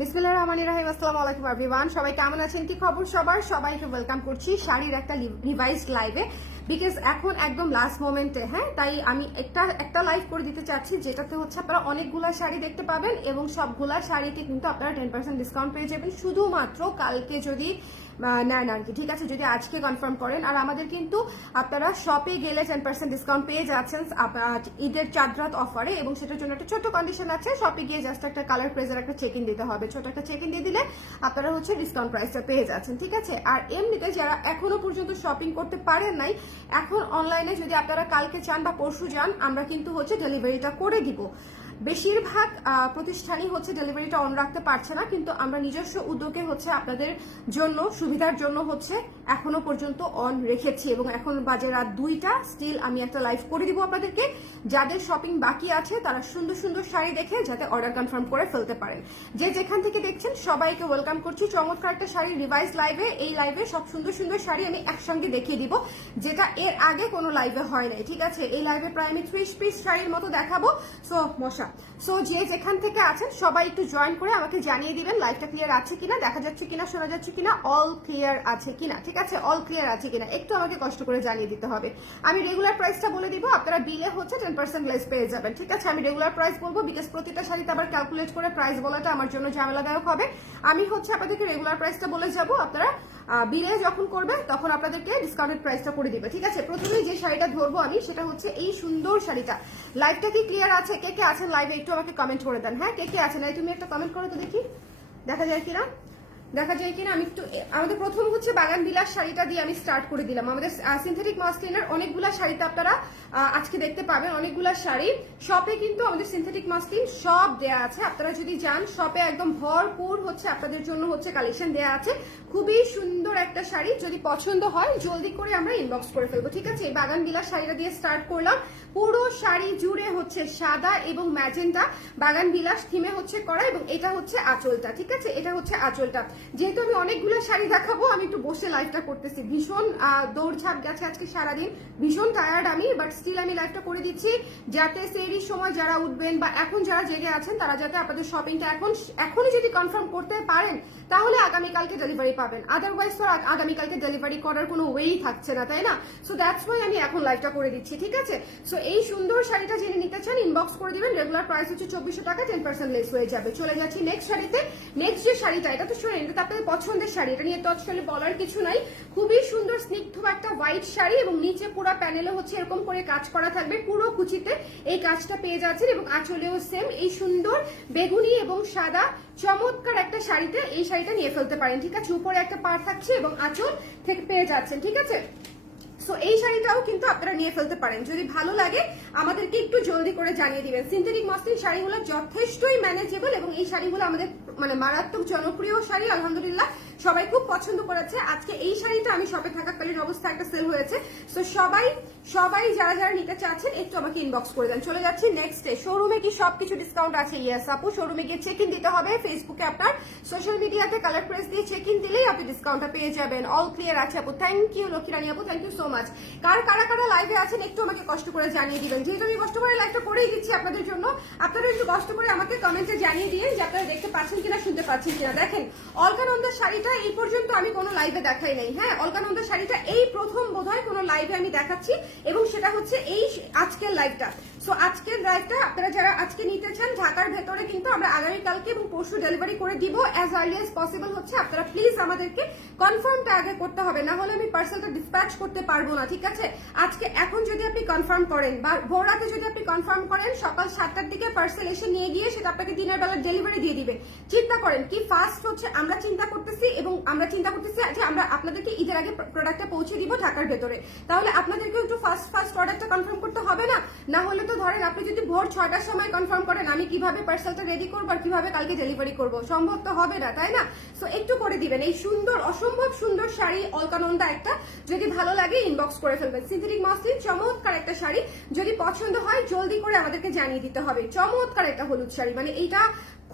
বিসমিল্লাহ রহমান রাহিম, আসসালামু আলাইকুম এভরিওয়ান সবাই কেমন আছেন? কি খবর সবার? সবাইকে ওয়েলকাম করছি শাড়ির একটা রিভাইজড লাইভে বিকজ এখন একদম লাস্ট মোমেন্টে হ্যাঁ? তাই আমি একটা একটা লাইভ করে দিতে চাচ্ছি, যেটাতে হচ্ছে আপনারা অনেকগুলা শাড়ি দেখতে পাবেন এবং সবগুলা শাড়িতে কিন্তু আপনারা টেন পার্সেন্ট ডিসকাউন্ট পেয়ে যাবেন। শুধুমাত্র কালকে যদি নেন আর কি। ঠিক আছে, যদি আজকে কনফার্ম করেন। আর আমাদের কিন্তু আপনারা শপে গেলে টেন পার্সেন্ট ডিসকাউন্ট পেয়ে যাচ্ছেন ঈদের চাঁদরাত অফারে এবং সেটার জন্য একটা ছোট্ট কন্ডিশন আছে শপে গিয়ে জাস্ট একটা কালার প্রেজের একটা চেক ইন দিতে হবে। ছোট একটা চেক ইন দিয়ে দিলে আপনারা হচ্ছে ডিসকাউন্ট প্রাইসটা পেয়ে যাচ্ছেন, ঠিক আছে? আর এমনিতে যারা এখনও পর্যন্ত শপিং করতে পারেন নাই, এখন অনলাইনে যদি আপনারা কালকে চান বা পরশু যান, আমরা কিন্তু হচ্ছে ডেলিভারিটা করে দিব। বেশিরভাগ প্রতিষ্ঠানই হচ্ছে ডেলিভারিটা অন রাখতে পারছে না, কিন্তু আমরা নিজস্ব উদ্যোগে হচ্ছে আপনাদের জন্য, সুবিধার জন্য হচ্ছে এখনও পর্যন্ত অন রেখেছি এবং এখন বাজে রাত দুইটা স্টিল আমি একটা লাইভ করে দিব আপনাদেরকে। যাদের শপিং বাকি আছে, তারা সুন্দর সুন্দর শাড়ি দেখে যাতে অর্ডার কনফার্ম করে ফেলতে পারেন। যে যেখান থেকে দেখছেন, সবাইকে ওয়েলকাম করছি। চমৎকার একটা শাড়ি রিভাইজ লাইভে এই লাইভে সব সুন্দর সুন্দর শাড়ি আমি একসঙ্গে দেখিয়ে দিব, যেটা এর আগে কোনো লাইভে হয় নাই, ঠিক আছে? এই লাইভে প্রায় আমি ত্রিশ পিস শাড়ির মতো দেখাবো। সো মশা সো যে যেখান থেকে আছেন, সবাই একটু জয়েন করে আমাকে জানিয়ে দিবেন লাইভটা ক্লিয়ার আছে কিনা, দেখা যাচ্ছে কিনা, শোনা যাচ্ছে কিনা অল ক্লিয়ার আছে কিনা, ঠিক আছে? অল ক্লিয়ার আছে কিনা, একটু আমাকে কষ্ট করে জানিয়ে দিতে হবে। আমি রেগুলার প্রাইসটা বলে দিব, আপনারা বিলে হচ্ছে টেন পার্সেন্ট লেস পেয়ে যাবেন, ঠিক আছে? আমি রেগুলার প্রাইস বলব বিকজ প্রতিটা শাড়িতে আবার ক্যালকুলেট করে প্রাইস বলাটা আমার জন্য ঝামেলাদায়ক হবে। আমি হচ্ছে আপনাদেরকে রেগুলার প্রাইসটা বলে যাব, আপনারা বিলে যখন করবে, তখন আপনাদেরকে ডিসকাউন্টেড প্রাইসটা করে দিবে, ঠিক আছে? প্রথমে যে শাড়িটা ধরবো আমি, সেটা হচ্ছে এই সুন্দর শাড়িটা। লাইভটা কি ক্লিয়ার আছে? কে কে আছেন লাইভে একটু আমাকে কমেন্ট করে দেন। হ্যাঁ কে কে আছেন? তুমি একটা কমেন্ট করো তো দেখি। দেখা যায় কিনা? দেখা যায় কিনা, আমি একটু আমাদের প্রথম হচ্ছে বাগান বিলাস শাড়িটা দিয়ে আমি স্টার্ট করে দিলাম। আমাদের সিনথেটিক মাসলিনের অনেকগুলা শাড়িতে আপনারা আজকে দেখতে পাবেন অনেকগুলা শাড়ি। শপে কিন্তু আমাদের সিনথেটিক মাসলিন সব দেয়া আছে। আপনারা যদি যান শপে একদম ভরপুর হচ্ছে আপনাদের জন্য হচ্ছে কালেকশন দেয়া আছে। খুবই সুন্দর একটা শাড়ি। যদি পছন্দ হয়, জলদি করে আমরা ইনবক্স করে ফেলব, ঠিক আছে? বাগান বিলাস শাড়িটা দিয়ে স্টার্ট করলাম। পুরো শাড়ি জুড়ে হচ্ছে সাদা এবং ম্যাজেন্টা, বাগান বিলাস থিমে হচ্ছে করা এবং এটা হচ্ছে আঁচলটা, ঠিক আছে? এটা হচ্ছে আঁচলটা। যেহেতু আমি অনেকগুলো শাড়ি দেখাবো, আমি একটু বসে লাইভটা করতেছি। ভীষণ দৌড়ঝাঁপ গেছে আজকে সারাদিন। ভীষণ টায়ার্ড আমি বাট স্টিল আমি লাইভটা করে দিচ্ছি। যাতে সেই সময় যারা উঠবেন বা এখন যারা জেগে আছেন, তারা যাতে আপনাদের শপিংটা এখন, এখনই যদি কনফার্ম করতে পারেন, তাহলে আগামীকালকে ডেলিভারি পাবেন। আদারওয়াইজ তো আগামীকালকে ডেলিভারি করার কোনো ওয়েই থাকছে না, তাই না? সো দ্যাটস ওয়াই আমি এখন লাইভটা করে দিচ্ছি, ঠিক আছে? সো এই সুন্দর শাড়িটা জেনে নিতে চান ইনবক্স করে দিবেন রেগুলার প্রাইস হচ্ছে চব্বিশশো টাকা টেন পার্সেন্ট লেস হয়ে যাবে। চলে যাচ্ছি নেক্সট শাড়িতে। নেক্সট যে শাড়িটা, এটা তো শোনেন, এটা আপনাদের পছন্দের শাড়ি, এটা নিয়ে তো আসলে বলার কিছু নাই। খুবই সুন্দর, স্নিগ্ধ একটা হোয়াইট শাড়ি এবং নিচে পুরো প্যানেলে হচ্ছে এরকম করে কাজ করা থাকবে, পুরো কুচিতে এই কাজটা পেয়ে যাচ্ছেন এবং আঁচলেও সেম এই সুন্দর, বেগুনি এবং সাদা, চমৎকার একটা শাড়িতে এই শাড়িটা নিয়ে ফেলতে পারেন, ঠিক আছে? উপরে একটা পার থাকছে এবং আঁচল থেকে পেয়ে যাচ্ছেন, ঠিক আছে? সো এই শাড়িটাও কিন্তু আপনারা নিয়ে ফেলতে পারেন। যদি ভালো লাগে, আমাদেরকে একটু জলদি করে জানিয়ে দিবেন। সিনথেটিক মসলিন শাড়িগুলো যথেষ্টই ম্যানেজেবল এবং এই শাড়িগুলো আমাদের মানে মারাত্মক জনপ্রিয় শাড়ি, আলহামদুলিল্লাহ। সবাই খুব পছন্দ করেছে। আজকে এই শাড়িটা আমি শপে থাকাকালীন অবস্থা একটা সেল হয়েছে। তো সবাই সবাই যারা যারা নিতে চাচ্ছেন, একটু আমাকে ইনবক্স করে দেন। চলে যাচ্ছি নেক্সট ডে শোরুমে কি সবকিছু ডিসকাউন্ট আছে? ইয়েস আপু শোরুমে গিয়ে চেক ইন দিতে হবে। ফেসবুকে আপনার সোশ্যাল মিডিয়াতে কালার প্রেস দিয়ে চেক ইন দিলেই আপনি ডিসকাউন্টটা পেয়ে যাবেন। অল ক্লিয়ার আছে, আপু। থ্যাংক ইউ লক্ষ্মীরানী আপু। থ্যাংক ইউ সো মাচ কার, কারা কারা লাইভে আছেন, একটু আমাকে কষ্ট করে জানিয়ে দিবেন। যেহেতু আমি কষ্ট করে লাইভটা করেই দিচ্ছি আপনাদের জন্য, আপনারা একটু কষ্ট করে আমাকে কমেন্টে জানিয়ে দিয়ে যে আপনারা দেখতে পাচ্ছেন কিনা, শুনতে পাচ্ছেন কিনা। দেখেন, অলকানন্দার শাড়িটা এই পর্যন্ত আমি কোনো লাইভে দেখাই নাই। হ্যাঁ অলকানন্দ শাড়িটা এই প্রথম বোধ হয় কোনো লাইভে আমি দেখাচ্ছি এবং সেটা হচ্ছে এই আজকের লাইভটা সো আজকের লাইভটা আপনারা যারা আজকে নিতে চান, ঢাকার ভেতরে কিন্তু আমরা আগামীকালকে এবং পরশু ডেলিভারি করে দিব। অ্যাজ আর্লি অ্যাজ পসিবল হচ্ছে। আপনারা প্লিজ আমাদেরকে কনফার্মটা আগে করতে হবে। না হলে আমি পার্সেলটা ডিসপ্যাচ করতে পারব না, ঠিক আছে? আজকে এখন যদি আপনি কনফার্ম করেন বা ভোর রাতে যদি আপনি কনফার্ম করেন, সকাল সাতটার দিকে পার্সেল এসে নিয়ে গিয়ে সেটা আপনাকে দিনের বেলা ডেলিভারি দিয়ে দিবে। চিন্তা করেন কি ফার্স্ট হচ্ছে, আমরা চিন্তা করতেছি এবং আমরা চিন্তা করতেছি যে আমরা আপনাদেরকে ঈদের আগে প্রোডাক্টটা পৌঁছে দিব ঢাকার ভেতরে। তাহলে আপনাদেরকে একটু ফার্স্ট ফার্স্ট অর্ডারটা কনফার্ম করতে হবে না? না হলে তো ধরেন আপনি যদি ভোর ছয়টার সময় কনফার্ম করেন, আমি কীভাবে পার্সেলটা রেডি করব আর কীভাবে কালকে ডেলিভারি করব? সম্ভব তো হবে না, তাই না? সো একটু করে দিবেন। এই সুন্দর, অসম্ভব সুন্দর শাড়ি অলকানন্দা একটা, যদি ভালো লাগে ইনবক্স করে ফেলবেন। সিনথেটিক মাসলিন, চমৎকার একটা শাড়ি। যদি পছন্দ হয়, জলদি করে আমাদেরকে জানিয়ে দিতে হবে। চমৎকার একটা হলুদ শাড়ি। মানে এইটা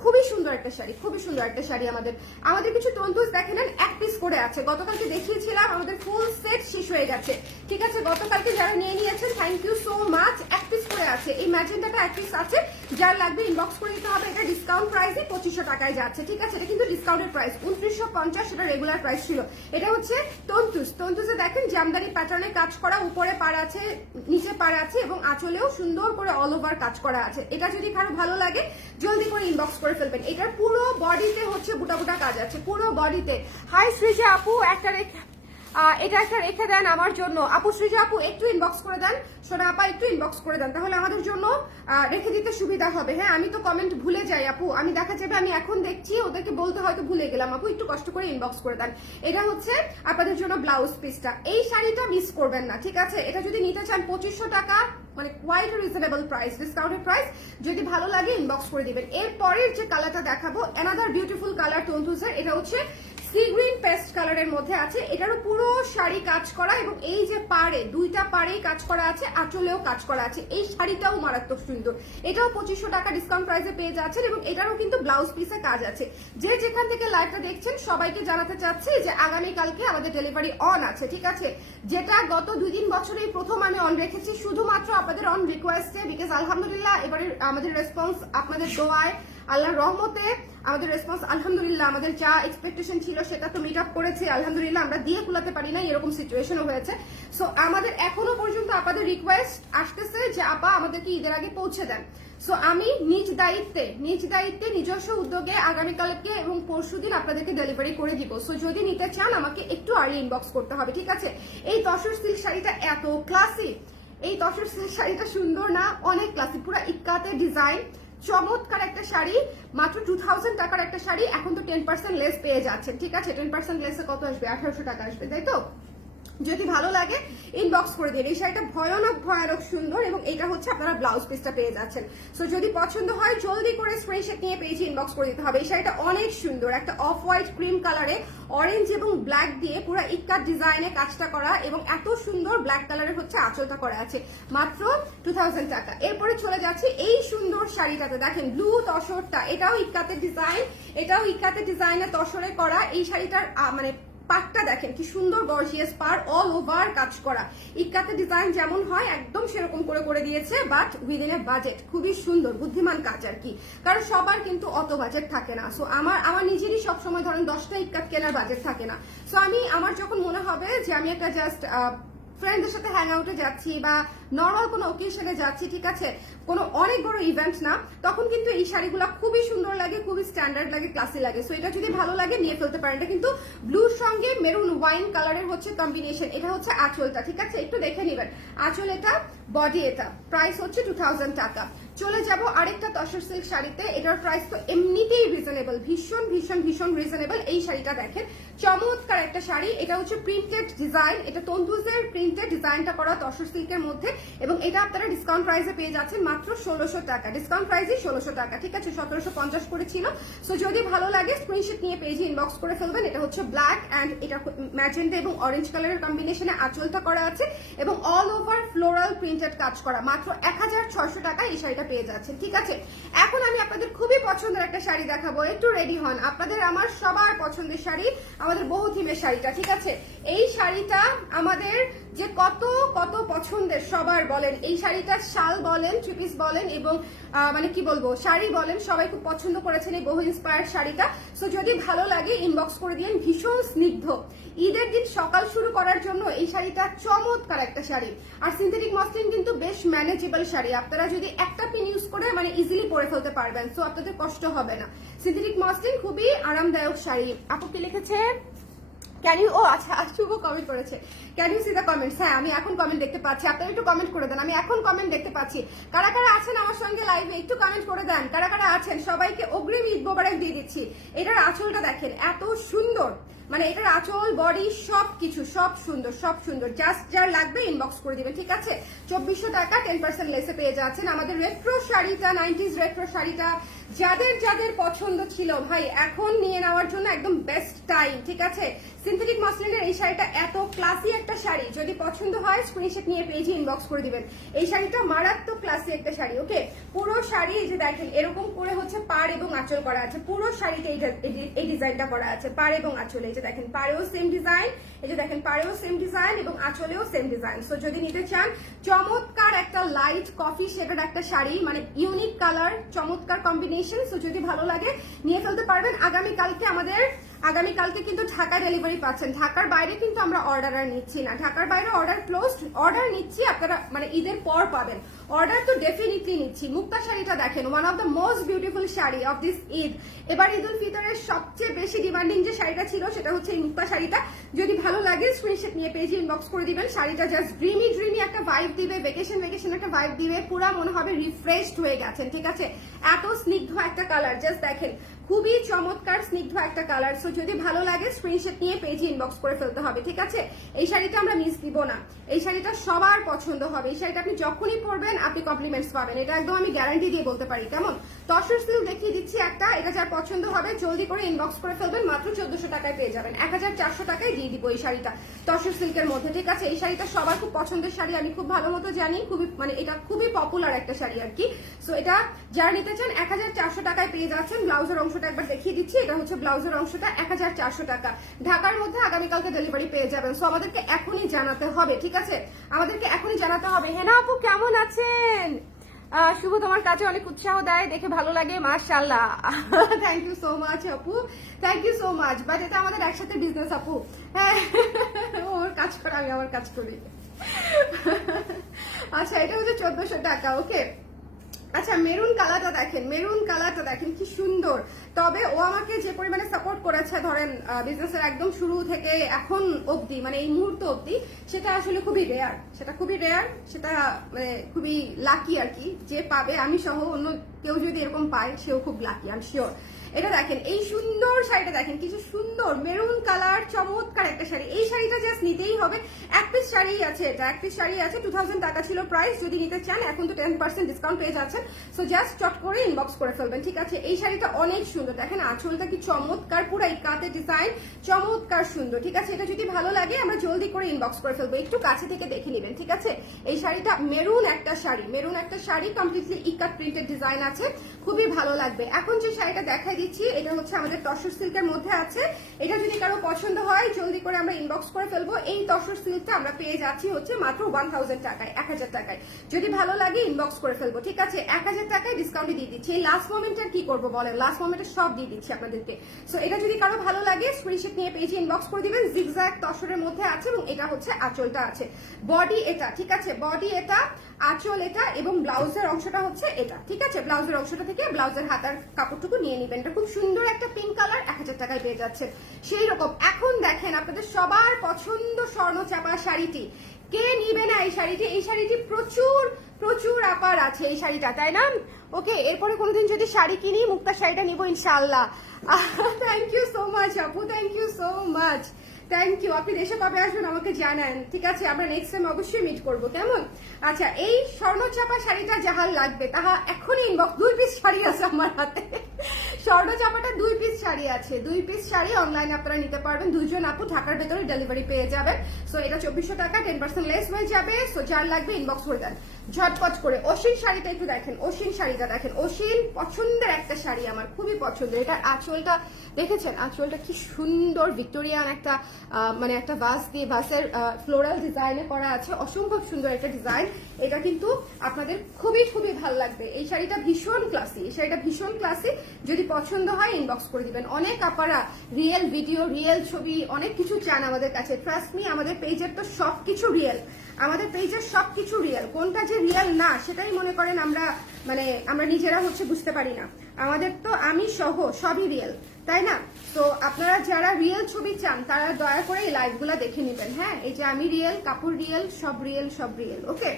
খুবই সুন্দর একটা শাড়ি, খুবই সুন্দর একটা শাড়ি আমাদের। আমাদের কিছু তন্তুজ দেখে নেন, এক পিস করে আছে। গতকালকে দেখিয়েছিলাম, আমাদের ফুল সেট শেষ হয়ে গেছে। ঠিক আছে, গতকালকে যারা নিয়ে নিয়েছেন থ্যাংক ইউ সো মাচ এক পিস করে আছে। এই ম্যাজেন্টাটা এক পিস আছে। যার লাগবে ইনবক্স করে দিতে হবে। এটা ডিসকাউন্ট প্রাইসে পঁচিশশো টাকায় যাচ্ছে, ঠিক আছে? এটা কিন্তু ডিসকাউন্টের প্রাইস উনত্রিশশো পঞ্চাশ সেটা রেগুলার প্রাইস ছিল। এটা হচ্ছে তন্তুস। তন্তুসে দেখেন, জামদানি প্যাটার্নে কাজ করা, উপরে পাড় আছে, নিচে পাড় আছে, এবং আঁচলেও সুন্দর করে অল ওভার কাজ করা আছে। এটা যদি কারও ভালো লাগে, জলদি করে ইনবক্স করে ফেলবেন। এটার পুরো বডিতে হচ্ছে বুটা বুটা কাজ আছে। পুরো বডিতে হাই সৃজা আপু, একটা এটা একটা রেখে দেন আমার জন্য। আপু, সৃজা আপু, একটু ইনবক্স করে দেন। সোনা আপা, একটু ইনবক্স করে দেন। তাহলে আমাদের জন্য রেখে দিতে সুবিধা হবে। হ্যাঁ আমি তো কমেন্ট ভুলে যাই, আপু। আমি দেখা যাবে, আমি এখন দেখছি, ওদেরকে বলতে হয়তো ভুলে গেলাম। আপু, একটু কষ্ট করে ইনবক্স করে দেন। এটা হচ্ছে আপনাদের জন্য ব্লাউজ পিসটা এই শাড়িটা মিস করবেন না, ঠিক আছে? এটা যদি নিতে চান পঁচিশশো টাকা মানে quite reasonable price discounted price যদি ভালো লাগে ইনবক্স করে দিবেন। এর পরের যে কালারটা দেখাবো অ্যানাদার বিউটিফুল কালার তন্তুজের, এটা হচ্ছে সি গ্রিন পেস্ট কালারের মধ্যে আছে। এটারও পুরো শাড়ি কাজ করা এবং এই যে পাড়ে, দুইটা পাড়েই কাজ করা আছে, আঁচলেও কাজ করা আছে। এই শাড়িটাও মারাত্মক সুন্দর। এটাও পঁচিশশো টাকা ডিসকাউন্ট প্রাইসে পেয়ে যাচ্ছেন এবং এটারও কিন্তু ব্লাউজ পিসে কাজ আছে। যে যেখান থেকে লাইভটা দেখছেন, সবাইকে জানাতে চাচ্ছি যে আগামীকালকে আমাদের ডেলিভারি অন আছে, ঠিক আছে? যেটা গত দুই তিন বছরে এই প্রথম আমি অন রেখেছি, শুধুমাত্র আপনাদের অন রিকোয়েস্টে বিকজ আলহামদুলিল্লাহ এবারে আমাদের রেসপন্স আপনাদের দোয়ায়, আল্লাহর রহমতে আমাদের রেসপন্স আলহামদুলিল্লাহ, আমাদের যা এক্সপেকটেশন ছিল সেটা তো মিট আপ করেছি, আলহামদুলিল্লাহ, আমরা দিয়ে কুলাতে পারি না এরকম সিচুয়েশনও হয়েছে। সো আমাদের এখনও পর্যন্ত আপাদের রিকোয়েস্ট আসতেছে যে আপা আমাদেরকে ঈদের আগে পৌঁছে দেন। সো আমি নিজ দায়িত্বে নিজ দায়িত্বে নিজস্ব উদ্যোগে আগামীকালকে এবং পরশু দিন আপনাদেরকে ডেলিভারি করে দিব। সো যদি নিতে চান, আমাকে একটু আর্লি ইনবক্স করতে হবে, ঠিক আছে? এই তসর সিল্ক শাড়িটা এত ক্লাসি এই তসর সিল্ক শাড়িটা সুন্দর না, অনেক ক্লাসি পুরো ইক্কাতে ডিজাইন চমৎকার একটা শাড়ি, মাত্র টু থাউজেন্ড টাকার একটা শাড়ি, এখন তো টেন পার্সেন্ট লেস পেয়ে যাচ্ছে ঠিক আছে টেন পার্সেন্ট লেসে কত আসবে? আঠারোশো টাকা আসবে, তাই তো? যদি ভালো লাগে ইনবক্স করে দিন। এই শাড়িটা ভয়ানক ভয়ানক সুন্দর এবং এটা হচ্ছে আপনারা ব্লাউজ পিসটা পেয়ে যাচ্ছেন। সো যদি পছন্দ হয়, জলদি করে স্ক্রিনশট নিয়ে পেয়েছি ইনবক্স করে দিতে হবে। এই শাড়িটা অনেক সুন্দর। একটা অফ হোয়াইট ক্রিম কালারে অরেঞ্জ এবং ব্ল্যাক দিয়ে পুরো ইক্কার ডিজাইনে কাজটা করা এবং এত সুন্দর ব্ল্যাক কালারের হচ্ছে আঁচলটা করা আছে। মাত্র টু টাকা। এরপরে চলে যাচ্ছে এই সুন্দর শাড়িটাতে। দেখেন ব্লু তসরটা, এটাও ইক্কাতের ডিজাইন এটাও ইক্কাতের ডিজাইনে তসরে করা। এই শাড়িটার মানে পাটটা দেখেন, কি সুন্দর গর্জিয়াস পার অল ওভার কাজ করা। ইক্কাতে ডিজাইন যেমন হয়, একদম সেরকম করে করে দিয়েছে বাট উইদিন এ বাজেট খুবই সুন্দর, বুদ্ধিমান কাজ আর কি। কারণ সবার কিন্তু অত বাজেট থাকে না। সো আমার আমার নিজেরই সবসময় ধরেন দশটা ইক্কাত কেনার বাজেট থাকে না। সো আমি, আমার যখন মনে হবে যে আমি একটা জাস্ট ফ্রেন্ডদের সাথে হ্যাং আউটে যাচ্ছি বা নর্মাল কোনো ওকেশনে যাচ্ছি, ঠিক আছে? কোনো অনেক বড় ইভেন্ট না, তখন কিন্তু এই শাড়িগুলো খুবই সুন্দর লাগে, খুবই স্ট্যান্ডার্ড লাগে ক্লাসি লাগে। সো এটা যদি ভালো লাগে, নিয়ে ফেলতে পারেন। এটা কিন্তু ব্লুর সঙ্গে মেরুন ওয়াইন কালারের হচ্ছে কম্বিনেশন এটা হচ্ছে আঁচলটা, ঠিক আছে? একটু দেখে নেবেন। আঁচল এটা বডি এটা। প্রাইস হচ্ছে টু টাকা। চলে যাব আরেকটা তসর সিল্ক শাড়িতে। এটার প্রাইস তো এমনিতেই রিজনেবল ভীষণ ভীষণ ভীষণ রিজনেবল এই শাড়িটা দেখেন, চমৎকার একটা শাড়ি। এটা হচ্ছে প্রিন্টেড ডিজাইন এটা তন্দুজের প্রিন্টেড ডিজাইনটা করা তসর সিল্কের মধ্যে। এবং এটা আপনারা ডিসকাউন্ট প্রাইসে পেয়ে যাচ্ছেন মাত্র ষোলোশো টাকা। ডিসকাউন্ট প্রাইসই ষোলোশো টাকা, ঠিক আছে? সতেরোশো পঞ্চাশ করে ছিল। সো যদি ভালো লাগে স্ক্রিনশট নিয়ে পেজে ইনবক্স করে ফেলবেন। এটা হচ্ছে ব্ল্যাক অ্যান্ড এটা ম্যাজেন্ডা এবং অরেঞ্জ কালারের কম্বিনেশনে আঁচলটা করা আছে এবং অল ওভার ফ্লোরাল প্রিন্টেড কাজ করা। মাত্র এক হাজার ছয়শো টাকায় এই শাড়িটা পেয়ে যাচ্ছেন, ঠিক আছে? এখন আমি আপনাদের খুবই পছন্দের একটা শাড়ি দেখাবো। একটু রেডি হন। আপনাদের আমার সবার পছন্দের শাড়ি, আমাদের বহু থিমের শাড়িটা, ঠিক আছে? এই শাড়িটা আমাদের যে কত কত পছন্দের সবার বলেন। এই শাড়িটা শাল বলেন থ্রি পিস বলেন এবং মানে কি বলব, শাড়ি বলেন, সবাই খুব পছন্দ করেছেন এই বহু ইন্সপায়ার্ড শাড়িটা। সো যদি ভালো লাগে ইনবক্স করে দিন ভীষণ স্নিগ্ধ। ঈদের দিন সকাল শুরু করার জন্য এই শাড়িটা চমৎকার একটা শাড়ি। আর সিনথেটিক মসলিন কিন্তু বেশ ম্যানেজেবল শাড়ি। আপনারা যদি একটা পিন ইউজ করে মানে ইজিলি পরে ফেলতে পারবেন। সো আপনাদের কষ্ট হবে না। সিনথেটিক মসলিন খুবই আরামদায়ক শাড়ি। আপু কি ক্যান ইউ ও আচ্ছা শুভ কমেন্ট করেছে। Can you see the comments হ্যাঁ আমি এখন কমেন্ট দেখতে পাচ্ছি। আপনারা একটু কমেন্ট করে দেন, আমি এখন কমেন্ট দেখতে পাচ্ছি। কারা কারা আছেন আমার সঙ্গে লাইভে একটু কমেন্ট করে দেন। কারা কারা আছেন? সবাইকে অগ্রিম ঈদ মোবারক দিয়ে দিচ্ছি। এটার আঁচলটা দেখেন, এত সুন্দর। মানে এটার আঁচল বডি সব কিছু সব সুন্দর সব সুন্দর। জাস্ট যার লাগবে ইনবক্স করে দিবেন, ঠিক আছে? চব্বিশশো টাকা টেন পার্সেন্ট লেসে পেয়ে যাচ্ছেন আমাদের রেট্রো শাড়িটা নাইনটিজ রেট্রো শাড়িটা। যাদের যাদের পছন্দ ছিল, ভাই, এখন নিয়ে নেওয়ার জন্য একদম বেস্ট টাইম ঠিক আছে? সিনথেটিক মসলিনের এই শাড়িটা এত ক্লাসি একটা শাড়ি, যদি পছন্দ হয় স্ক্রিনশট নিয়ে পেজে ইনবক্স করে দিবেন। এই শাড়িটা মারাত্মক ক্লাসি একটা শাড়ি ওকে পুরো শাড়ি, এই যে দেখেন, এরকম করে হচ্ছে পাড় এবং আঁচল করা আছে। পুরো শাড়িতে এই ডিজাইনটা করা আছে, পাড় এবং আঁচলে। এই যে দেখেন, পাড়েও সেম ডিজাইন এই যে দেখেন পারেও সেম ডিজাইন এবং আঁচলেও সেম ডিজাইন সো যদি নিতে চান, চমৎকার একটা লাইট কফি শেডের একটা শাড়ি মানে ইউনিক কালার চমৎকার কম্বিনেশন সো যদি ভালো লাগে নিয়ে ফেলতে পারবেন। আগামীকালকে আমাদের আগামী কালকে কিন্তু ঢাকা ডেলিভারি পাচ্ছেন। ঢাকার বাইরে কিন্তু আমরা অর্ডার আর নিচ্ছি না। ঢাকার বাইরে অর্ডার ক্লোজড অর্ডার নিচ্ছি, আপনারা মানে ঈদের পর পাবেন। অর্ডার তো ডেফিনেটলি নিচ্ছি। মুক্তা শাড়িটা দেখেন one of the most beautiful sari of this Eid. এবার ঈদ উল ফিতরের সবচেয়ে বেশি ডিমান্ডিং যে শাড়িটা ছিল, সেটা হচ্ছে এই মুক্তা শাড়িটা। যদি ভালো লাগে স্ক্রিনশট নিয়ে পেজে ইনবক্স করে দিবেন। শাড়িটা জাস্ট ড্রিমি ড্রিমি একটা ভাইব দিবে ভেকেশন ভেকেশন একটা ভাইব দিবে। পুরা মনে হবে রিফ্রেশড হয়ে গেছেন, ঠিক আছে? এত স্নিগ্ধ একটা কালার জাস্ট দেখেন। খুবই চমৎকার, স্নিগ্ধ একটা কালার সো যদি ভালো লাগে স্ক্রিনশট নিয়ে পেজে ইনবক্স করে ফেলতে হবে, ঠিক আছে? এই শাড়িটা আমরা মিস দিব না। এই শাড়িটা সবার পছন্দ হবে। এই শাড়িটা আপনি যখনই পরবেন, আপনি কমপ্লিমেন্টস পাবেন। এটা একদম আমি গ্যারান্টি দিয়ে বলতে পারি, কেমন? তসর সিল দেখিয়ে দিচ্ছি একটা, এটা যার পছন্দ হবে, জলদি করে ইনবক্স করে ফেলবেন, মাত্র চোদ্দশো টাকায় পেয়ে যাবেন। এক হাজার চারশো টাকায় দিয়ে দিব এই শাড়িটা তসর সিল্কের মধ্যে, ঠিক আছে? এই শাড়িটা সবার খুব পছন্দের শাড়ি, আমি খুব ভালো মতো জানি, খুবই মানে এটা খুবই পপুলার একটা শাড়ি আর কি। সো এটা যারা নিতে চান, এক হাজার চারশো টাকায় পেয়ে যাচ্ছেন, ব্লাউজের অংশটা একবার দেখিয়ে দিচ্ছি। এটা হচ্ছে ব্লাউজের অংশটা এক হাজার চারশো টাকা। ঢাকার মধ্যে আগামীকালকে ডেলিভারি পেয়ে যাবেন। সো আমাদেরকে এখনই জানাতে হবে, ঠিক আছে? আমাদেরকে এখনই জানাতে হবে। হেনা আপু, কেমন আছেন? শুভ তোমার কাছে অনেক উৎসাহ দেয়, দেখে ভালো লাগে মার্শাল্লাহ থ্যাংক ইউ সো মাচ আপু। Thank you so much but এটা আমাদের একসাথে বিজনেস আপু। হ্যাঁ। ওর কাজ করে, আমি আমার কাজ করি। আচ্ছা এটা হচ্ছে চোদ্দশো টাকা ওকে আচ্ছা মেরুন কালারটা দেখেন, মেরুন কালারটা দেখেন, কি সুন্দর। তবে ও আমাকে যে পরিমাণে সাপোর্ট করেছে, ধরেন বিজনেসের একদম শুরু থেকে এখন অবধি মানে এই মুহূর্ত অবধি, সেটা আসলে খুবই রেয়ার সেটা খুবই রেয়ার সেটা মানে খুবই লাকি আর কি, যে পাবে, আমি সহ অন্য কেউ যদি এরকম পায়, সেও খুব লাকি আর শিওর এটা দেখেন, এই সুন্দর শাড়িটা দেখেন কিছু সুন্দর মেরুন কালার চমৎকার একটা শাড়ি। এই শাড়িটা জাস্ট নিতেই হবে। এক পিস শাড়ি আছে এটা, এক পিস শাড়ি আছে টু টাকা ছিল প্রাইস যদি নিতে চান, এখন তো টেন পার্সেন্ট ডিসকাউন্ট পেয়ে যাচ্ছেন। সো জাস্ট চট করে ইনবক্স করে ফেলবেন, ঠিক আছে? এই শাড়িটা অনেক সুন্দর, দেখেন আঁচলটা কি চমৎকার পুরো এই কাতে ডিজাইন চমৎকার সুন্দর, ঠিক আছে? এটা যদি ভালো লাগে, আমরা জলদি করে ইনবক্স করে ফেলব, একটু কাছে থেকে দেখে নেবেন, ঠিক আছে? এই শাড়িটা মেরুন একটা শাড়ি মেরুন একটা sari completely ikat printed design আছে, খুবই ভালো লাগবে। এখন যে শাড়িটা দেখাই দিচ্ছি, এটা হচ্ছে আমাদের তসর সিল্কের মধ্যে আছে। এটা যদি কারও পছন্দ হয়, জলদি করে আমরা ইনবক্স করে ফেলব। এই তসর সিল্কটা আমরা পেয়ে যাচ্ছি হচ্ছে মাত্র ওয়ান থাউজেন্ড টাকায়, এক হাজার টাকায়। যদি ভালো লাগে ইনবক্স করে ফেলব, ঠিক আছে? এক হাজার টাকায় ডিসকাউন্ট দিয়ে দিচ্ছি। এই লাস্ট মোমেন্টটা কি করব বলেন? লাস্ট মোমেন্টে সব দিয়ে দিচ্ছি আপনাদেরকে। সো এটা যদি কারও ভালো লাগে স্ক্রিনশট নিয়ে পেজে ইনবক্স করে দিবেন। জিগজ্যাগ তসরের মধ্যে আছে এবং এটা হচ্ছে আঁচলটা আছে। বডি এটা, ঠিক আছে? বডি এটা আঁচল এটা এবং ব্লাউজের অংশটা হচ্ছে এটা, ঠিক আছে? ব্লাউজের অংশটা থেকে ব্লাউজের হাতার কাপড়টুকু নিয়ে নিবেন। এটা খুব সুন্দর একটা পিঙ্ক কালার এক হাজার টাকায় পেয়ে যাচ্ছে সেই রকম, এখন দেখেন আপনাদের সবার পছন্দ স্বর্ণ চাপা শাড়িটি। কে নিবে না এই শাড়িটি? এই শাড়িটি প্রচুর প্রচুর আপার আছে এই শাড়িটা, তাই না? ওকে, এরপরে কোনোদিন যদি শাড়ি কিনি মুক্তা শাড়িটা নিবো ইনশাল্লাহ থ্যাংক ইউ সো মাচ আপু thank you so much thank you আপনি দেশে কবে আসবেন আমাকে জানান, ঠিক আছে? আমরা নেক্সট টাইম অবশ্যই মিট করব, কেমন? আচ্ছা এই স্বর্ণচাপা শাড়িটা যাহার লাগবে, তাহা এখনই ইনবক্স দুই পিস শাড়ি আছে আমার হাতে। স্বর্ণচাপাটা দুই পিস শাড়ি আছে। দুই পিস শাড়ি অনলাইনে আপনারা নিতে পারবেন। দুইজন আপু ঢাকার ভেতরে ডেলিভারি পেয়ে যাবেন। সো এটা চব্বিশশো টাকা টেন পার্সেন্ট লেস হয়ে যাবে। সো যার লাগবে ইনবক্স করে দেন। ঝটপট করে অশ্বিন শাড়িটা একটু দেখেন অশ্বিন শাড়িটা দেখেন। অশ্বিন পছন্দের একটা শাড়ি আমার, খুবই পছন্দের। এটার আঁচলটা দেখেছেন? আঁচলটা কি সুন্দর ভিক্টোরিয়ান একটা মানে একটা বাস দিয়ে, বাসের ফ্লোরাল ডিজাইনে করা আছে। অসম্ভব সুন্দর একটা ডিজাইন এটা কিন্তু আপনাদের খুবই খুবই ভালো লাগবে। এই শাড়িটা ভীষণ ক্লাসি এই শাড়িটা ভীষণ ক্লাসি যদি পছন্দ হয় ইনবক্স করে দিবেন। অনেক আপারা রিয়েল ভিডিও রিয়েল ছবি, অনেক কিছু চান আমাদের কাছে। ট্রাস্ট মি আমাদের পেজের তো সব কিছু রিয়েল আমাদের পেজের সব কিছু রিয়েল কোনটা যে রিয়েল না, সেটাই মনে করেন আমরা মানে আমরা নিজেরা হচ্ছে বুঝতে পারি না। আমাদের তো আমি সহ সবই রিয়েল তাই না? তো আপনারা যারা রিয়েল ছবি চান, তারা দয়া করে এই লাইভগুলো দেখে নেবেন হ্যাঁ? এই যে আমি রিয়েল কাপড় রিয়েল সব রিয়েল সব রিয়েল ওকে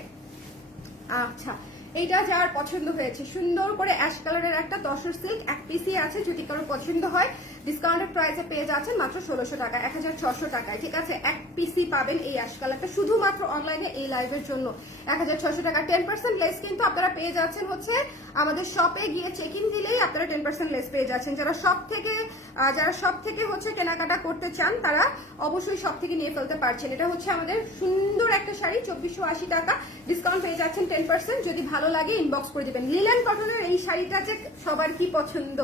আচ্ছা এইটা যার পছন্দ হয়েছে। সুন্দর করে অ্যাশ কালারের একটা তসর সিল্ক এক পিসি আছে, যদি কারও পছন্দ হয় ডিসকাউন্টেড প্রাইসে পেয়ে যাচ্ছেন মাত্র ষোলোশো টাকা, এক হাজার ছশো টাকায়। ঠিক আছে, এক পিসি পাবেন এই অ্যাশ কালারটা শুধুমাত্র অনলাইনে এই লাইভের জন্য। এক হাজার ছশো টাকা টেন পার্সেন্ট লেস কিন্তু আপনারা পেয়ে যাচ্ছেন হচ্ছে আমাদের শপে গিয়ে চেক ইন দিলেই আপনারা টেন পার্সেন্ট লেস পেয়ে যাচ্ছেন। যারা সব থেকে যারা সব থেকে হচ্ছে কেনাকাটা করতে চান, তারা অবশ্যই সব থেকে নিয়ে ফেলতে পারছেন। এটা হচ্ছে আমাদের সুন্দর একটা শাড়ি, চব্বিশশো আশি টাকা। ডিসকাউন্ট পেয়ে যাচ্ছেন টেন পার্সেন্ট যদি ভালো লাগে ইনবক্স করে দেবেন। লিলেন কটনের এই শাড়িটা যে সবার কি পছন্দ?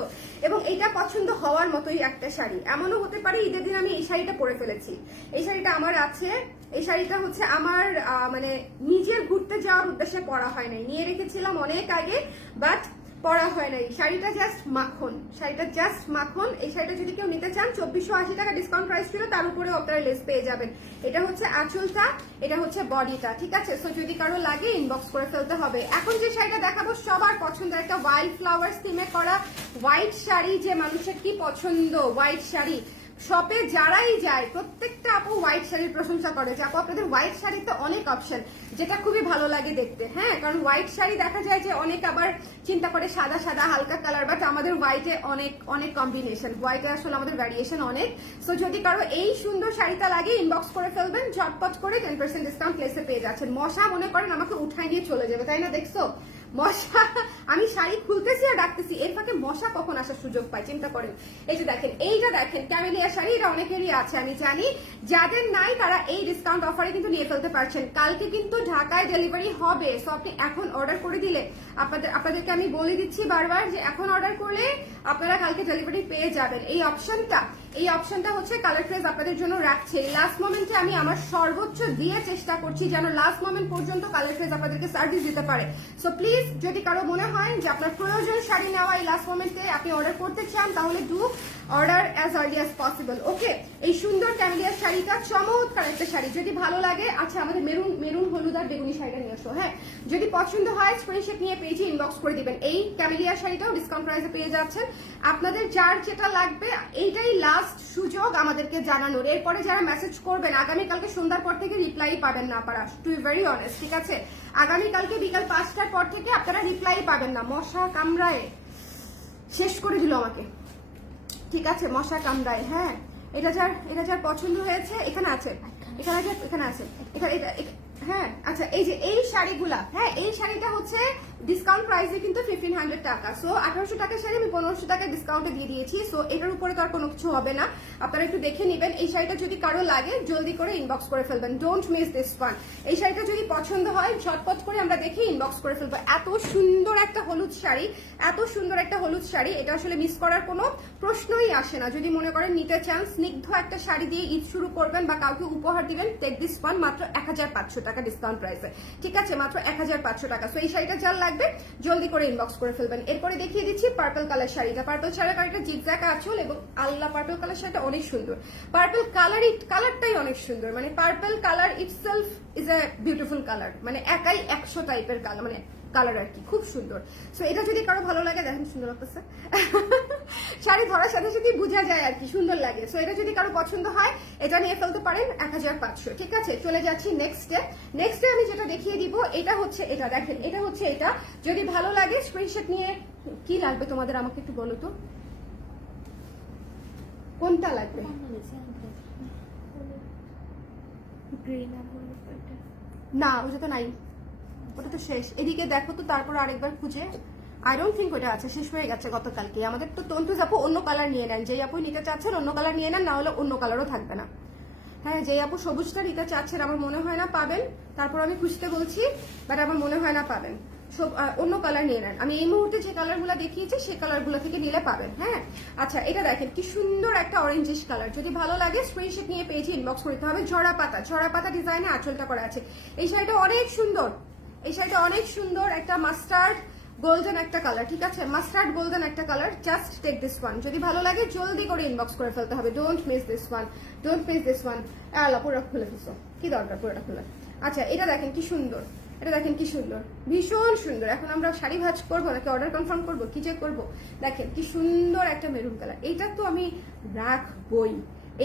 এবং এটা পছন্দ হওয়ার মতোই একটা শাড়ি। এমনও হতে পারে ঈদের দিন আমি এই শাড়িটা পরে ফেলেছি। এই শাড়িটা আমার আছে। এই শাড়িটা হচ্ছে আমার মানে নিজের ঘুরতে যাওয়ার উদ্দেশ্যে পরা হয় নাই। নিয়ে রেখেছিলাম অনেক আগে বাট পরা হয় নাই। শাড়িটা জাস্ট মাখন। শাড়িটা জাস্ট মাখন। এই শাড়িটা যদি কেউ নিতে চান, চব্বিশশো আশি টাকা ডিসকাউন্ট প্রাইস ছিল, তার উপরে আপনারা লেস পেয়ে যাবেন। এটা হচ্ছে আঁচলটা, এটা হচ্ছে বডিটা ঠিক আছে? সো যদি কারও লাগে ইনবক্স করে ফেলতে হবে। এখন যে শাড়িটা দেখাবো, সবার পছন্দের একটা হোয়াইট ফ্লাওয়ার থিমে করা হোয়াইট শাড়ি, যে মানুষের কি পছন্দ হোয়াইট শাড়ি। শপে যারাই যায়, প্রত্যেকটা আপু হোয়াইট শাড়ির প্রশংসা করে যে, আপু, আপনাদের হোয়াইট শাড়িতে অনেক অপশন যেটা খুবই ভালো লাগে দেখতে। হ্যাঁ কারণ হোয়াইট শাড়ি দেখা যায় যে, অনেক আবার চিন্তা করে সাদা সাদা, হালকা কালার বাট আমাদের হোয়াইটে অনেক অনেক কম্বিনেশন হোয়াইটে আসলে আমাদের ভ্যারিয়েশন অনেক। সো যদি কারও এই সুন্দর শাড়িটা লাগে ইনবক্স করে ফেলবেন, ঝটপট করে টেন পার্সেন্ট ডিসকাউন্ট প্লেসে পেয়ে যাচ্ছেন। মশা মনে করেন আমাকে উঠাই নিয়ে চলে যাবে, তাই না দেখছ? মশা, আমি শাড়ি খুলতেছি আর ডাকতেছি এর ফাঁকে মশা কখন আসার সুযোগ পাই চিন্তা করেন। এই যে দেখেন, এইটা দেখেন, ক্যামেলিয়া শাড়ি, এটা অনেকেরই আছে, আমি জানি। যাদের নাই, তারা এই ডিসকাউন্ট অফারে কিন্তু নিয়ে ফেলতে পারছেন। কালকে কিন্তু ঢাকায় ডেলিভারি হবে সো আপনি এখন অর্ডার করে দিলে, আপনাদের, আপনাদেরকে আমি বলে দিচ্ছি বারবার যে এখন অর্ডার করলে আপনারা কালকে ডেলিভারি পেয়ে যাবেন। এই অপশনটা এই অপশনটা হচ্ছে কালার ট্রেস আপনাদের জন্য রাখছে। লাস্ট মোমেন্টে আমি আমার সর্বোচ্চ দিয়ে চেষ্টা করছি যেন লাস্ট মোমেন্ট পর্যন্ত কালার ট্রেস আপনাদেরকে সার্ভিস দিতে পারে। সো প্লিজ যদি কারও মনে হয় যে আপনার প্রয়োজন শাড়ি নেওয়া এই লাস্ট মোমেন্টে আপনি অর্ডার করতে চান, তাহলে do order as early as possible okay এই সুন্দর ক্যামেলিয়ার শাড়িটা, চমৎকার একটা শাড়ি। যদি ভালো লাগে আচ্ছা আমাদের মেরুন মেরুন, হলুদ আর বেগুনি শাড়িটা নিয়ে আসো হ্যাঁ? যদি পছন্দ হয় স্ক্রিনশট নিয়ে পেজে ইনবক্স করে দিবেন। এই ক্যামেলিয়া শাড়িটাও ডিসকাউন্ট প্রাইসে পেয়ে যাচ্ছেন। আপনাদের যার যেটা লাগবে, এইটাই লাস্ট সুযোগ আমাদেরকে জানানোর। এরপরে যারা মেসেজ করবেন, আগামীকালকে সন্ধ্যার পর থেকে রিপ্লাই পাবেন না পারা টু ভেরি অনেস্ট ঠিক আছে? আগামীকালকে বিকাল পাঁচটার পর থেকে আপনারা রিপ্লাই পাবেন না। মশা কামড়ায়। শেষ করে দিল আমাকে। ঠিক আছে, মশা কামড়ায় হ্যাঁ। এটা যার এটা যার পছন্দ হয়েছে, এখানে আছে। এখানে আছে এখানে আছে। এটা- হ্যাঁ আচ্ছা এই যে এই শাড়িগুলা হ্যাঁ এই শাড়িটা হচ্ছে ডিসকাউন্ট প্রাইসে কিন্তু ফিফটিন হান্ড্রেড টাকা। সো আঠারোশো টাকার শাড়ি আমি পনেরোশো টাকা ডিসকাউন্টে দিয়ে দিয়েছি। সো এটার উপরে তো আর কোনো কিছু হবে না। আপনারা একটু দেখে নেবেন। এই শাড়িটা যদি কারও লাগে, জলদি করে ইনবক্স করে ফেলবেন। ডোন্ট মিস দিস ওয়ান এই শাড়িটা যদি পছন্দ হয়, ঝটপট করে আমরা দেখে ইনবক্স করে ফেলব। এত সুন্দর একটা হলুদ শাড়ি, এত সুন্দর একটা হলুদ শাড়ি, এটা আসলে মিস করার কোনো প্রশ্নই আসে না। যদি মনে করেন নিতে চান, স্নিগ্ধ একটা শাড়ি দিয়ে ঈদ শুরু করবেন বা কাউকে উপহার দিবেন টেক দিস ওয়ান মাত্র এক হাজার পাঁচশো টাকা। ডিসকাউন্ট প্রাইসে ঠিক আছে, মাত্র এক হাজার পাঁচশো টাকা। সো এই শাড়িটা যার লাগবে, জলদি করে ইনবক্স করে ফেলবেন। এরপরে দেখিয়ে দিচ্ছি পার্পল কালার শাড়িটা। পার্পল শাড়ির কালারটা জিগজ্যাক আঁচল এবং আল্লাহ পার্পল কালার শাড়িটা অনেক সুন্দর। পার্পল কালার কালারটাই অনেক সুন্দর। মানে purple colour itself is a beautiful colour মানে একাই একশো টাইপের কালার মানে কালার আর কি খুব সুন্দর। সো এটা যদি কারও ভালো লাগে দেখেন সুন্দর লাগতেছে। শাড়ি ধরার সাথে সাথে বোঝা যায় আর কি সুন্দর লাগে। সো এটা যদি কারও পছন্দ হয় এটা নিয়ে ফেলতে পারেন এক হাজার পাঁচশো। ঠিক আছে? চলে যাচ্ছি নেক্সটে নেক্সটে আমি যেটা দেখিয়ে দিব এটা হচ্ছে এটা দেখেন এটা হচ্ছে এটা। যদি ভালো লাগে স্ক্রিনশট নিয়ে কি লাগবে তোমাদের আমাকে একটু বলো তো? কোনটা লাগবে? না ওটা তো নাই। ওটা তো শেষ। এদিকে দেখো তো তারপর আরেকবার খুঁজে। আই ডোন্ট থিঙ্ক ওটা আছে, শেষ হয়ে গেছে গতকালকে। আমাদের তো তন্তু আপু অন্য কালার নিয়ে নেন। যেই আপু নিতে চাচ্ছেন অন্য কালার নিয়ে নেন না হলে অন্য কালারও থাকবে না। হ্যাঁ যেই আপু সবুজটা নিতে চাচ্ছেন, আমার মনে হয় না পাবেন। তারপর আমি খুঁজতে বলছি বাট আমার মনে হয় না পাবেন। সব- অন্য কালার নিয়ে নেন। আমি এই মুহূর্তে যে কালারগুলো দেখিয়েছি, সেই কালারগুলো থেকে নিলে পাবেন। হ্যাঁ? আচ্ছা এটা দেখেন, কি সুন্দর একটা অরেঞ্জিশ কালার যদি ভালো লাগে স্ক্রিনশট নিয়ে পেয়েছি ইনবক্স করতে হবে। ঝরা পাতা ঝরা পাতা ডিজাইনে আঁচলটা করা আছে। এই শাড়িটা অনেক সুন্দর। এই শাড়িটা অনেক সুন্দর, একটা মাস্টার্ড গোল্ডেন একটা কালার ঠিক আছে? মাস্টার্ড গোল্ডেন একটা colour just take this one যদি ভালো লাগে, জলদি করে ইনবক্স করে ফেলতে হবে। Don't miss this one don't miss this one আলা পুরো খুলে দিছো। কি দরকার পুরোটা খুলে? আচ্ছা এটা দেখেন কি সুন্দর। এটা দেখেন কি সুন্দর। ভীষণ সুন্দর। এখন আমরা শাড়ি ভাজ করব নাকি অর্ডার কনফার্ম করব? কি যে করব? দেখেন কি সুন্দর একটা মেরুন কালার এইটা তো আমি রাখবই।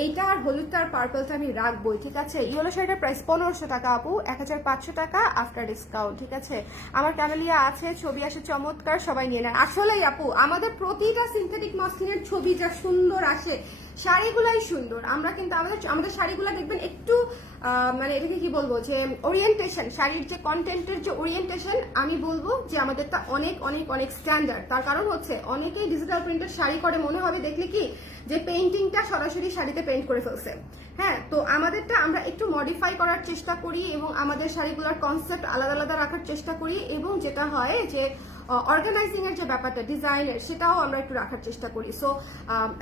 এইটা আর হলুদটা আর পার্পলটা আমি রাখবোই, ঠিক আছে? ইয়েলো শাড়িটার প্রাইস পনেরোশো টাকা আপু, এক হাজার পাঁচশো টাকা আফটার ডিসকাউন্ট ঠিক আছে? আমার ক্যামেলিয়া আছে, ছবি আসে চমৎকার, সবাই নিয়ে নেন। আসলেই আপু, আমাদের প্রতিটা সিনথেটিক মসলিনের ছবি যা সুন্দর আসে, শাড়িগুলাই সুন্দর। আমরা কিন্তু আমাদের আমাদের শাড়িগুলো দেখবেন একটু মানে এটাকে কি বলব, যে ওরিয়েন্টেশন শাড়ির যে কন্টেন্টের যে ওরিয়েন্টেশন আমি বলব যে আমাদেরটা অনেক অনেক অনেক স্ট্যান্ডার্ড তার কারণ হচ্ছে, অনেকেই ডিজিটাল প্রিন্টের শাড়ি করে, মনে হবে দেখলে কি যে পেন্টিংটা সরাসরি শাড়িতে পেইন্ট করে ফেলছে। হ্যাঁ তো আমাদেরটা আমরা একটু মডিফাই করার চেষ্টা করি এবং আমাদের শাড়িগুলোর কনসেপ্ট আলাদা আলাদা রাখার চেষ্টা করি এবং যেটা হয় যে অর্গানাইজিং এর যে ব্যাপারটা ডিজাইনের সেটাও আমরা একটু রাখার চেষ্টা করি। সো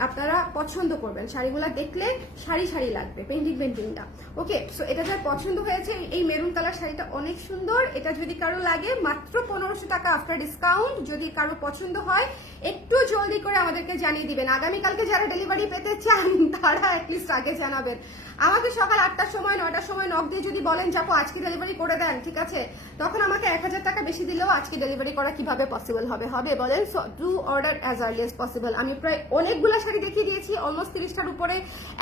আপনারা পছন্দ করবেন শাড়িগুলো দেখলে শাড়ি শাড়ি লাগবে পেন্টিং পেন্টিংটা ওকে সো এটা যার পছন্দ হয়েছে, এই মেরুন কালার শাড়িটা অনেক সুন্দর। এটা যদি কারও লাগে, মাত্র পনেরোশো টাকা আফটার ডিসকাউন্ট যদি কারও পছন্দ হয় একটু জলদি করে আমাদেরকে জানিয়ে দিবেন। আগামীকালকে যারা ডেলিভারি পেতে চান, তারা অ্যাটলিস্ট আগে জানাবেন। আমাকে সকাল আটটার সময়, নয়টার সময় নক দিয়ে যদি বলেন যাব আজকে ডেলিভারি করে দেন। ঠিক আছে? তখন আমাকে এক হাজার টাকা বেশি দিলেও আজকে ডেলিভারি করা কীভাবে পসিবল হবে? হবে বলেন? So do order as early as possible আমি প্রায় অনেকগুলো শাড়ি দেখিয়ে দিয়েছি অলমোস্ট তিরিশটার উপরে।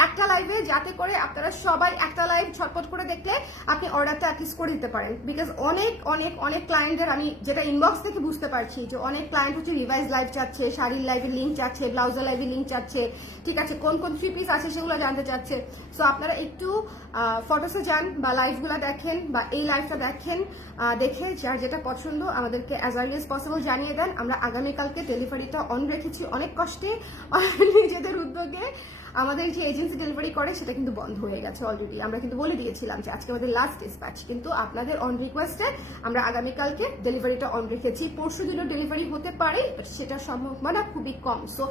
একটা লাইভে যাতে করে আপনারা সবাই একটা লাইভ ছটপট করে দেখলে আপনি অর্ডারটা অ্যাটলিস্ট করে দিতে পারেন। বিকজ অনেক অনেক অনেক ক্লায়েন্টের আমি যেটা ইনবক্স থেকে বুঝতে পারছি যে, অনেক ক্লায়েন্ট হচ্ছে রিভাইজ লাইভ চাচ্ছে শাড়ির লাইভের লিঙ্ক চাচ্ছে ব্লাউজের লাইভের লিঙ্ক চাচ্ছে, ঠিক আছে? কোন কোন থ্রি পিস আছে সেগুলো জানতে চাচ্ছে? সো আপনারা একটু ফটোসে যান বা লাইভগুলো দেখেন বা এই লাইভটা দেখেন দেখে যার যেটা পছন্দ আমাদেরকে অ্যাজ আর্লি এস পসিবল জানিয়ে দেন। আমরা আগামীকালকে ডেলিভারিটা অন রেখেছি অনেক কষ্টে নিজেদের উদ্যোগে আমাদের যে এজেন্সি ডেলিভারি করে সেটা কিন্তু বন্ধ হয়ে গেছে অলরেডি আমরা কিন্তু বলে দিয়েছিলাম যে আজকে আমাদের লাস্ট ডিসপ্যাচ কিন্তু আপনাদের অন রিকোয়েস্টে আমরা আগামীকালকে ডেলিভারিটা অন রেখেছি। পরশু দিনও ডেলিভারি হতে পারে সেটার সম্ভাবনা খুবই কম। সো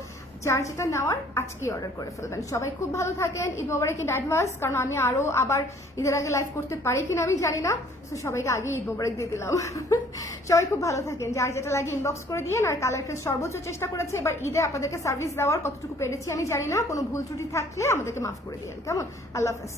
যার যেটা নেওয়ার আজকেই অর্ডার করে ফেলবেন। সবাই খুব ভালো থাকেন, ঈদ মোবারক ইন অ্যাডভান্স কারণ আমি আরও আবার ঈদের আগে লাইভ করতে পারি কিনা আমি জানি না তো সবাইকে আগে ঈদ মোবারক দিয়ে দিলাম। সবাই খুব ভালো থাকেন, যার যেটা লাগে ইনবক্স করে দিয়ে আর কালার ফেস সর্বোচ্চ চেষ্টা করেছে, এবার ঈদে আপনাদেরকে সার্ভিস দেওয়ার কতটুকু পেরেছি আমি জানি না, কোনো ভুল ত্রুটি থাকলে আমাদেরকে মাফ করে দিয়েন। কেমন? আল্লাহ হাফেজ।